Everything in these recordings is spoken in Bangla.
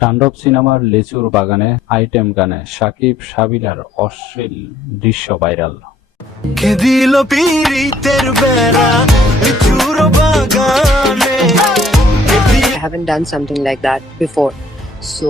তাণ্ডব সিনেমার লিচুর বাগানে আইটেম গানে শাকিব সাবিলার অশ্লীল দৃশ্য viral. I haven't done something like that before. So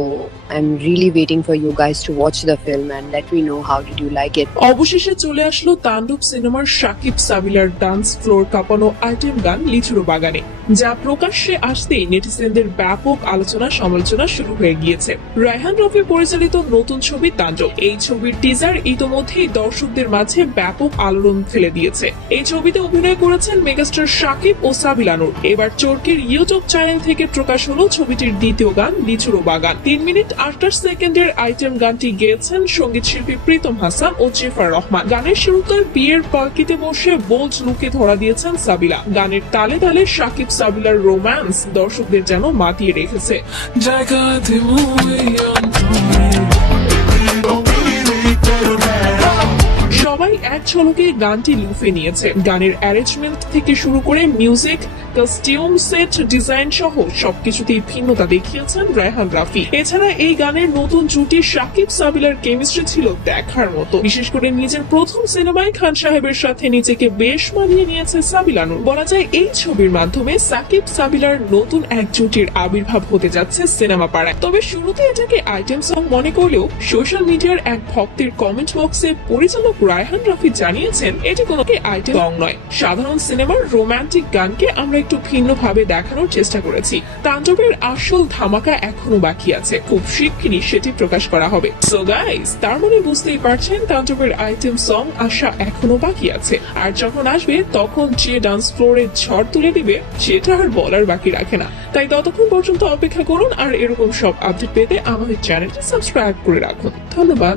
I'm really waiting for you guys to watch the film and let me know how did you like it. অবশেষে চলে আসলো তাণ্ডব সিনেমার শাকিব সাবিলার ডান্স ফ্লোর কাঁপানো আইটেম গান লিচুর বাগানে, যা প্রকাশ্যে আসতেই নেটিজেনদের ব্যাপক আলোচনা সমালোচনা শুরু হয়ে গিয়েছে। রায়হান রফি পরিচালিত নতুন ছবি তাণ্ডব, এই ছবির টিজার ইতোমধ্যেই দর্শকদের মাঝে ব্যাপক আলোড়ন ফেলে দিয়েছে। এই ছবিতে অভিনয় করেছেন মেগাস্টার শাকিব ও সাবিলা নূর। এবার চরকির ইউটিউব চ্যানেল থেকে প্রকাশ হলো ছবিটির দ্বিতীয় গান লিচুর বাগান। 3 মিনিট 28 সেকেন্ডের আইটেম গানটি গেয়েছেন সঙ্গীত শিল্পী প্রীতম হাসান ও জেফার রহমান। গানের শুরুতে বিয়ের পালকিতে বসে বোল্ড লুকে ধরা দিয়েছেন সাবিলা। গানের তালে তালে শাকিব সাবিলার রোম্যান্স দর্শকদের যেন মাতিয়ে রেখেছে। সবাই এক ঝলকে গানটি লুফে নিয়েছে। গানের অ্যারেঞ্জমেন্ট থেকে শুরু করে মিউজিক, কস্টিউম, সেট ডিজাইন সহ সবকিছুতেই ভিন্নতা দেখিয়েছেন রায়হান রাফি। এছাড়া এই গানের নতুন জুটি শাকিব সাবিলার কেমিস্ট্রি ছিল দেখার মতো। বিশেষ করে নিজের প্রথম সিনেমায় খান সাহেবের সাথে নিজেকে বেশ মানিয়ে নিয়েছে সাবিলা নূর। বলা যায় এই ছবির মাধ্যমে সাকিব সাবিলার নতুন এক জুটির আবির্ভাব হতে যাচ্ছে সিনেমা পাড়ায়। তবে শুরুতে এটাকে আইটেম সং মনে করলেও সোশ্যাল মিডিয়ার এক ভক্তের কমেন্ট বক্সে পরিচালক রায়হান রাফি জানিয়েছেন এটি কোনো আইটেম সং নয়, সাধারণ সিনেমার রোমান্টিক গানকে আমরা একটু ভিন্ন ভাবে দেখানোর চেষ্টা করেছি। তাণ্ডবের আসল ধামাকা এখনো বাকি আছে, খুব শিগগিরই সেটি প্রকাশ করা হবে। সো গাইস, তার মানে বুঝতেই পারছেন তাণ্ডবের আইটেম সং আসা এখনো বাকি আছে। আর যখন আসবে তখন যে ডান্স ফ্লোরে ঝড় তুলে দিবে সেটা আর বলার বাকি রাখে না। তাই ততক্ষণ পর্যন্ত অপেক্ষা করুন আর এরকম সব আপডেট পেতে আমাদের চ্যানেলটি সাবস্ক্রাইব করে রাখুন। ধন্যবাদ।